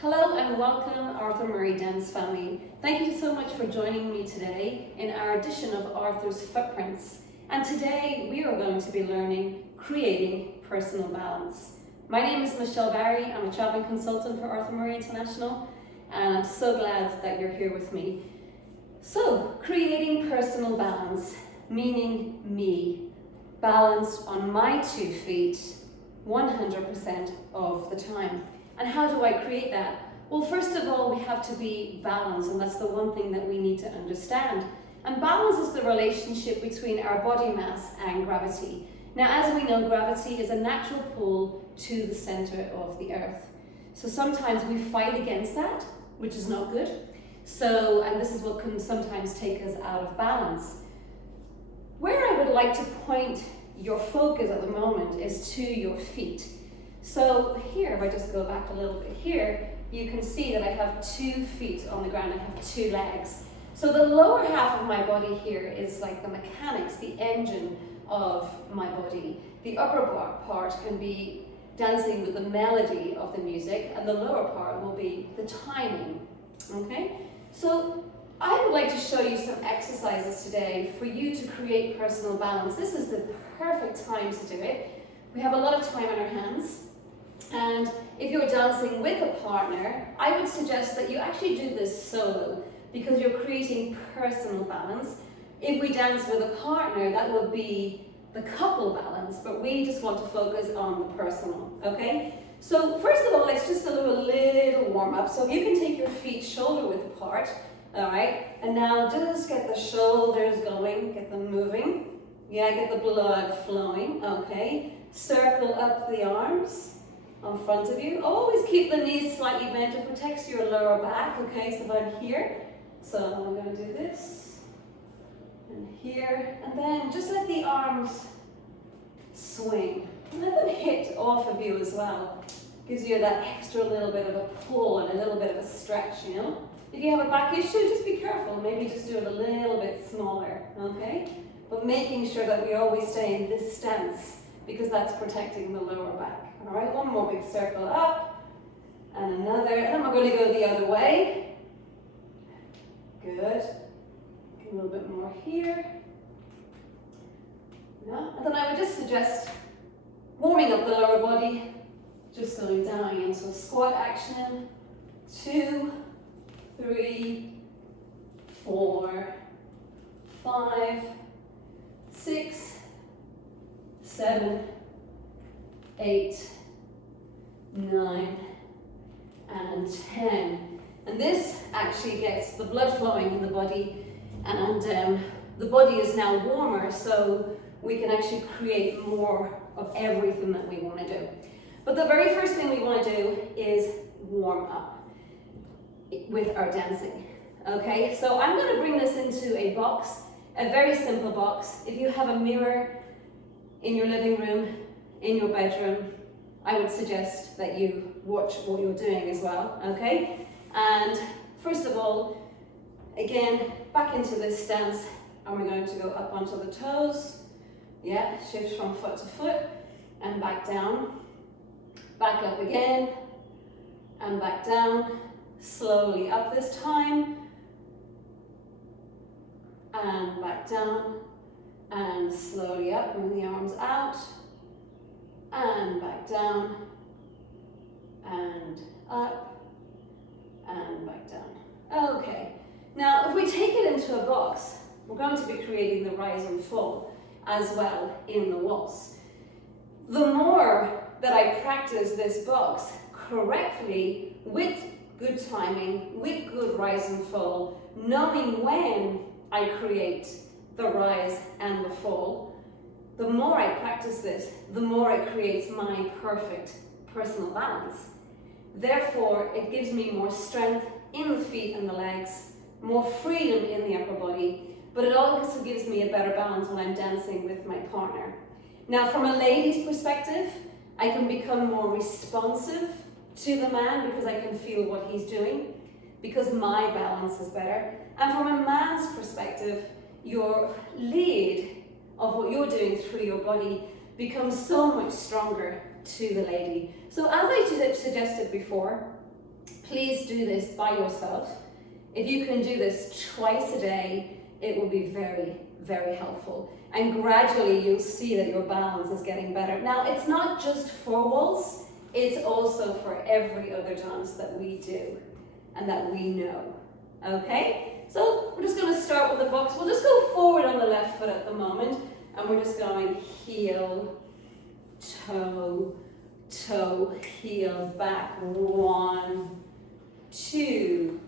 Hello and welcome, Arthur Murray Dance family. Thank you so much for joining me today in our edition of Arthur's Footprints. And today we are going to be learning creating personal balance. My name is Michelle Apr. I'm a traveling consultant for Arthur Murray International, and I'm so glad that you're here with me. So, creating personal balance, meaning me, balanced on my 2 feet 100% of the time. And how do I create that? Well, first of all, we have to be balanced, and that's the one thing that we need to understand. And balance is the relationship between our body mass and gravity. Now, as we know, gravity is a natural pull to the center of the earth. So sometimes we fight against that, which is not good. And this is what can sometimes take us out of balance. Where I would like to point your focus at the moment is to your feet. So here, if I just go back a little bit here, you can see that I have 2 feet on the ground, I have 2 legs. So the lower half of my body here is like the mechanics, the engine of my body. The upper part can be dancing with the melody of the music, and the lower part will be the timing, okay? So I would like to show you some exercises today for you to create personal balance. This is the perfect time to do it. We have a lot of time on our hands. And if you're dancing with a partner, I would suggest that you actually do this solo because you're creating personal balance. If we dance with a partner, that would be the couple balance, but we just want to focus on the personal, okay? So first of all, let's just do a little warm up. So you can take your feet shoulder width apart, all right? And now just get the shoulders going, get them moving. Yeah, get the blood flowing, okay? Circle up the arms on front of you. Always keep the knees slightly bent. It protects your lower back, okay? So if I'm here, so I'm going to do this, and here, and then just let the arms swing. And let them hit off of you as well. Gives you that extra little bit of a pull and a little bit of a stretch, you know? If you have a back issue, just be careful. Maybe just do it a little bit smaller, okay? But making sure that we always stay in this stance because that's protecting the lower back. All right, one more big circle up, and another, and then we're going to go the other way. Good. A little bit more here. Yeah. And then I would just suggest warming up the lower body, just going down into a squat action. 2, 3, 4, 5, 6, 7, 8, 9, and 10. And this actually gets the blood flowing in the body, and the body is now warmer, so we can actually create more of everything that we want to do. But the very first thing we want to do is warm up with our dancing. Okay, so I'm going to bring this into a box, a very simple box. If you have a mirror in your living room, in your bedroom, I would suggest that you watch what you're doing as well, okay? And first of all, again, back into this stance, and we're going to go up onto the toes. Yeah, shift from foot to foot, and back down. Back up again, and back down. Slowly up this time, and back down, and slowly up, bring the arms out, and back down, and up, and back down. Okay, now if we take it into a box, we're going to be creating the rise and fall as well in the waltz. The more that I practice this box correctly, with good timing, with good rise and fall, knowing when I create the rise and the fall, the more I practice this, the more it creates my perfect personal balance. Therefore, it gives me more strength in the feet and the legs, more freedom in the upper body, but it also gives me a better balance when I'm dancing with my partner. Now, from a lady's perspective, I can become more responsive to the man because I can feel what he's doing, because my balance is better. And from a man's perspective, your lead of what you're doing through your body becomes so much stronger to the lady. So as I suggested before, Please do this by yourself. If you can do this twice a day, it will be very, very helpful. And gradually you'll see that your balance is getting better. Now, it's not just for waltz, it's also for every other dance that we do and that we know. Okay? So we're just going to start with the box. We'll just go forward on the left foot at the moment, and we're just going heel, toe, toe, heel, back. 1, 2,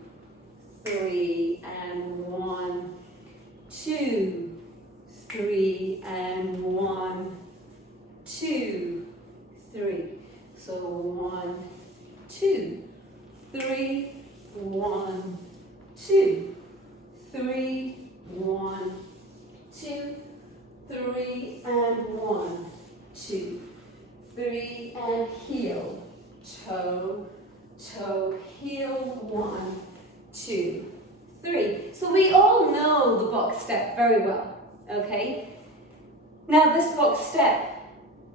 3, and 1, 2, 3, and 1, 2, 3. So 1, 2, 3, 1, 2, 3, 1, 2, 3, and 1, 2, 3, and heel, toe, toe, heel, 1, 2, 3. So we all know the box step very well, okay? Now this box step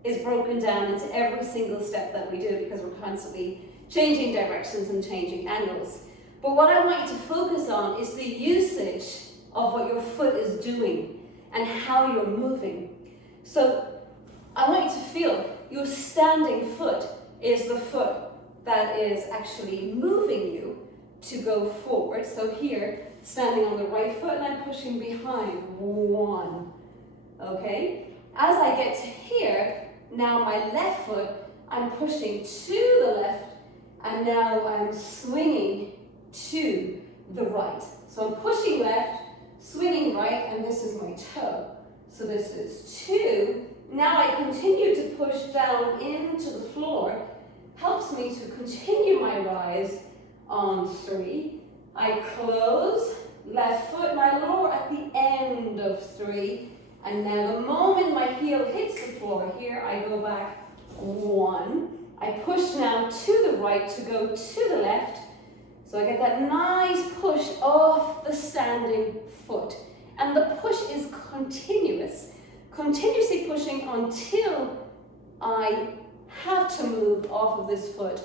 is broken down into every single step that we do because we're constantly changing directions and changing angles. But what I want you to focus on is the usage of what your foot is doing and how you're moving. So I want you to feel your standing foot is the foot that is actually moving you to go forward. So here, standing on the right foot, and I'm pushing behind. 1. Okay? As I get to here, now my left foot, I'm pushing to the left, and now I'm swinging to the right. So I'm pushing left, swinging right, and this is my toe. So this is 2. Now I continue to push down into the floor, helps me to continue my rise on 3. I close, left foot, and I lower at the end of 3. And now the moment my heel hits the floor here, I go back 1. I push now to the right to go to the left. So I get that nice push off the standing foot. And the push is continuous. Continuously pushing until I have to move off of this foot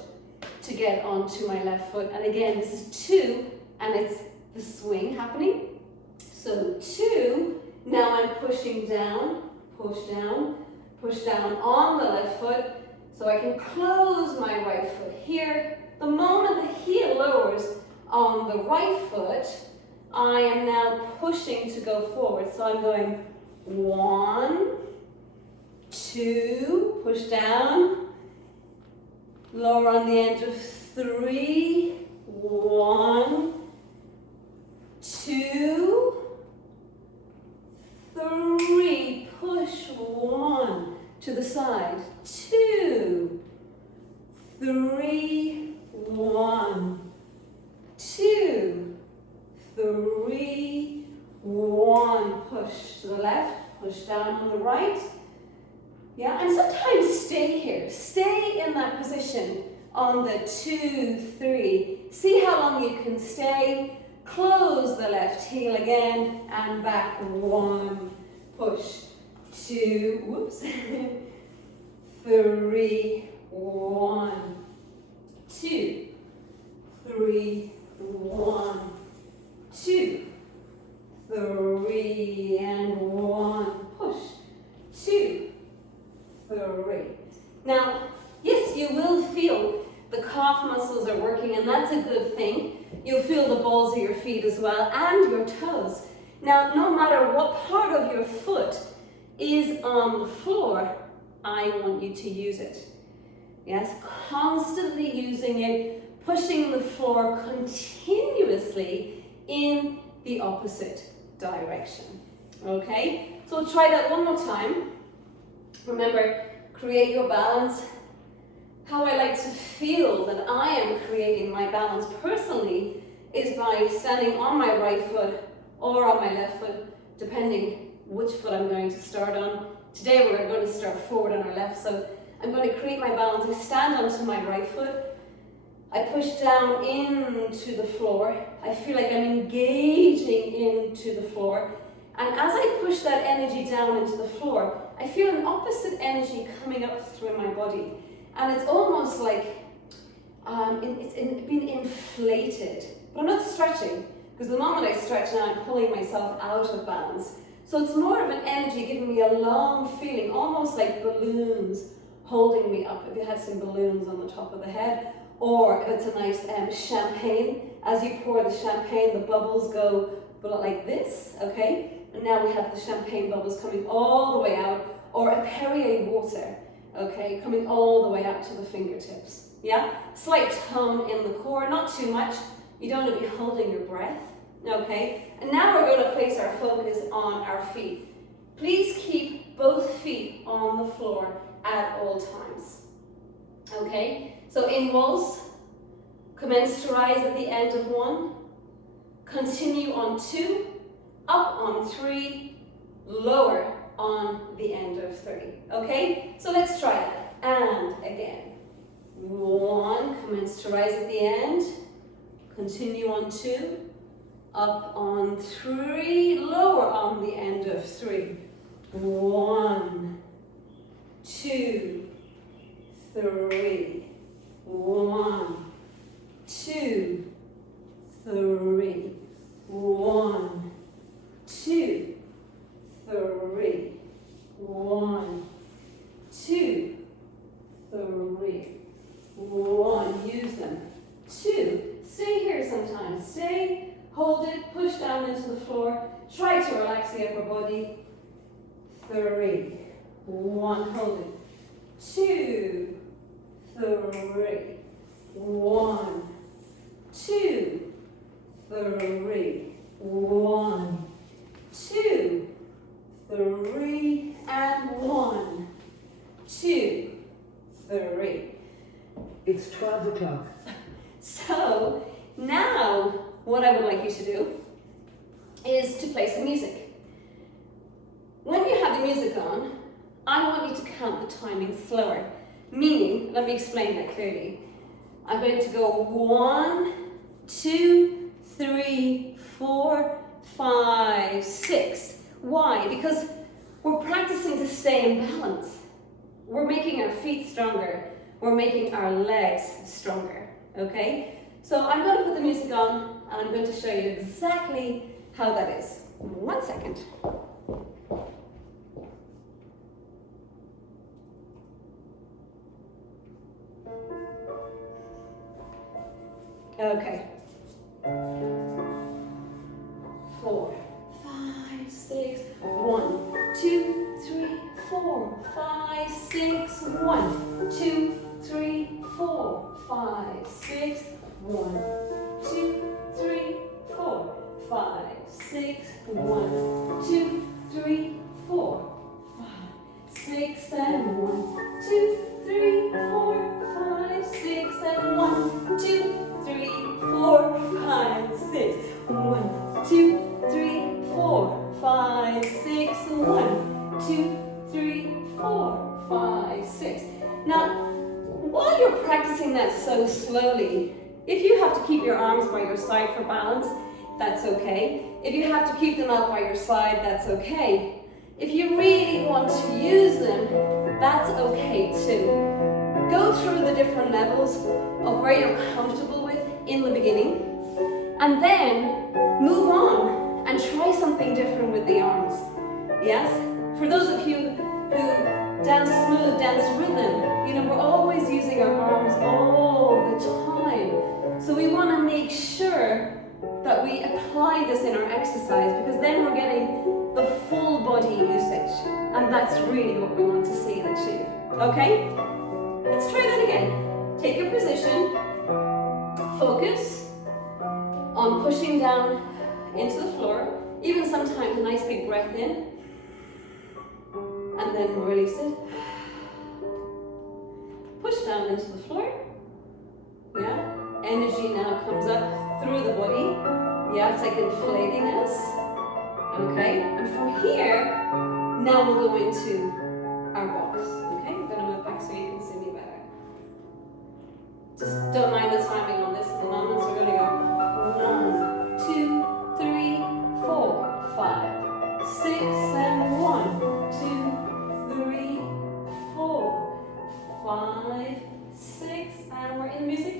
to get onto my left foot. And again, this is 2, and it's the swing happening. So 2, now I'm pushing down, push down on the left foot, so I can close my right foot here. The moment the heel lowers on the right foot, I am now pushing to go forward. So I'm going 1, 2, push down, lower on the end of 3, 1, 2, 3, push 1 to the side, 2, 3, 1, 2, 3, 1, push to the left, push down on the right. Yeah, and sometimes stay here, stay in that position on the 2, 3. See how long you can stay. Close the left heel again and back 1, push 2, whoops, 3, 1, 2, 3, 1, 2, 3, and 1, push 2, 3. Now, yes, you will feel the calf muscles are working, and that's a good thing. You'll feel the balls of your feet as well, and your toes. Now, no matter what part of your foot is on the floor, I want you to use it. Yes, constantly using it, pushing the floor continuously in the opposite direction. Okay, so we'll try that one more time. Remember, create your balance. How I like to feel that I am creating my balance personally is by standing on my right foot or on my left foot, depending which foot I'm going to start on. Today we're going to start forward on our left, so I'm going to create my balance. I stand onto my right foot, I push down into the floor, I feel like I'm engaging into the floor, and as I push that energy down into the floor, I feel an opposite energy coming up through my body. And it's almost like it's been inflated. But I'm not stretching, because the moment I stretch now, I'm pulling myself out of balance. So it's more of an energy giving me a long feeling, almost like balloons holding me up. If you had some balloons on the top of the head, or if it's a nice champagne, as you pour the champagne, the bubbles go like this, okay? And now we have the champagne bubbles coming all the way out, or a Perrier water, okay, coming all the way out to the fingertips, yeah? Slight tone in the core, not too much. You don't want to be holding your breath, okay? And now we're going to place our focus on our feet. Please keep both feet on the floor at all times, okay? So in waltz, commence to rise at the end of 1, continue on 2, up on 3, lower on the end of 3, okay? So let's try that, and again. 1, commence to rise at the end, continue on 2, up on 3, lower on the end of 3. 1, 2, 3, 1, 2, 3, 1, 2, 3, 1, 2, 3, 1. Use them. 2. Stay here sometimes. Stay, hold it, push down into the floor. Try to relax the upper body. 3, 1. Hold it. 2, 3, 1, 2, 3, 1, 2, 3, and 1, 2, 3. It's 12 o'clock. So now what I would like you to do is to play some music. When you have the music on, I want you to count the timing slower. Meaning, let me explain that clearly. I'm going to go 1, 2, 3, 4, 5, 6. Why? Because we're practicing to stay in balance. We're making our feet stronger. We're making our legs stronger, okay? So I'm going to put the music on and I'm going to show you exactly how that is. 1 second. Okay. 4, 5, 6, 1, 2, 3, 4, 5, 6, 1, 2, 3, 4, 5, 6, 1, 2, 3, 4, 5, 6, 1, 2, 3, 4, 5, 6, and 1, 2, 3, 4, 5, 6, and 1, 2, 3, 4, 5, 6, 1, 2, 3, 4, 5, 6, 1, 2, 3, 4, 5, 6. Now, while you're practicing that so slowly, if you have to keep your arms by your side for balance, that's okay. If you have to keep them out by your side, that's okay. If you really want to use them, that's okay too. Go through the different levels of where you're comfortable with in the beginning, and then move on and try something different with the arms. Yes? For those of you who dance smooth, dance rhythm, you know, we're always using our arms all the time. So we want to make sure that we apply this in our exercise, because then we're getting the full body usage, and that's really what we want to see and achieve. Okay? Let's try that again. Take your position, focus on pushing down into the floor, even sometimes a nice big breath in, and then release it. Push down into the floor. Yeah? Energy now comes up through the body. Yeah, it's like inflating us. Okay? And from here, now we'll go into our box. Okay? I'm going to move back so you can see me better. Just don't mind the timing on this at the moment, so we're going to go 1, 2, 3, 4, 5, 6, and 1, 2, 3, 4, 5, 6, and we're in music.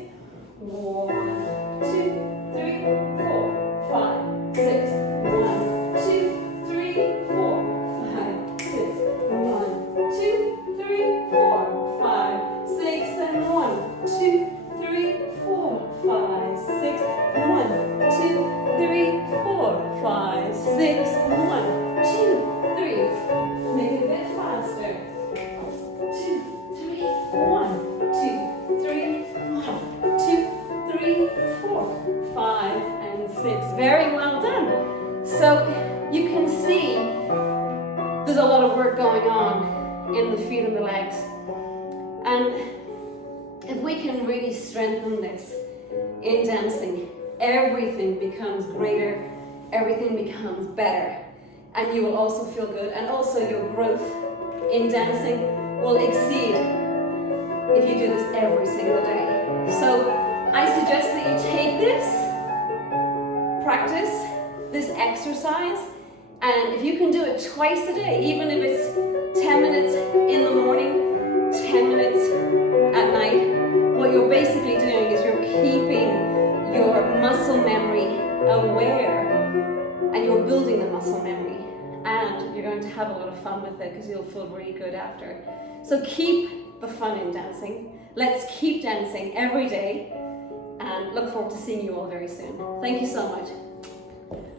2, 3, 4, 5, 6. 1, 2, 3, 4, 5, 6. 1, 2, 3, 4, 5, 6. And 1, 2, 3, 4, 5, 6. 1, 2, 3, 4, 5, 6. 1, 2, 3. Make it a bit faster. 2, 3, 1, 2, 3, 1, 2, 3, 4, 5, and 6. Very well done. So you can see there's a lot of work going on in the feet and the legs. And if we can really strengthen this in dancing, everything becomes greater, everything becomes better, and you will also feel good, and also your growth in dancing will exceed if you do this every single day. So I suggest that you take this, practice this exercise, and if you can do it twice a day, even if it's 10 minutes in the morning, 10 minutes at night, what you're basically doing is you're keeping your muscle memory aware, and you're building the muscle memory, and you're going to have a lot of fun with it because you'll feel really good after. So keep the fun in dancing. Let's keep dancing every day, and look forward to seeing you all very soon. Thank you so much.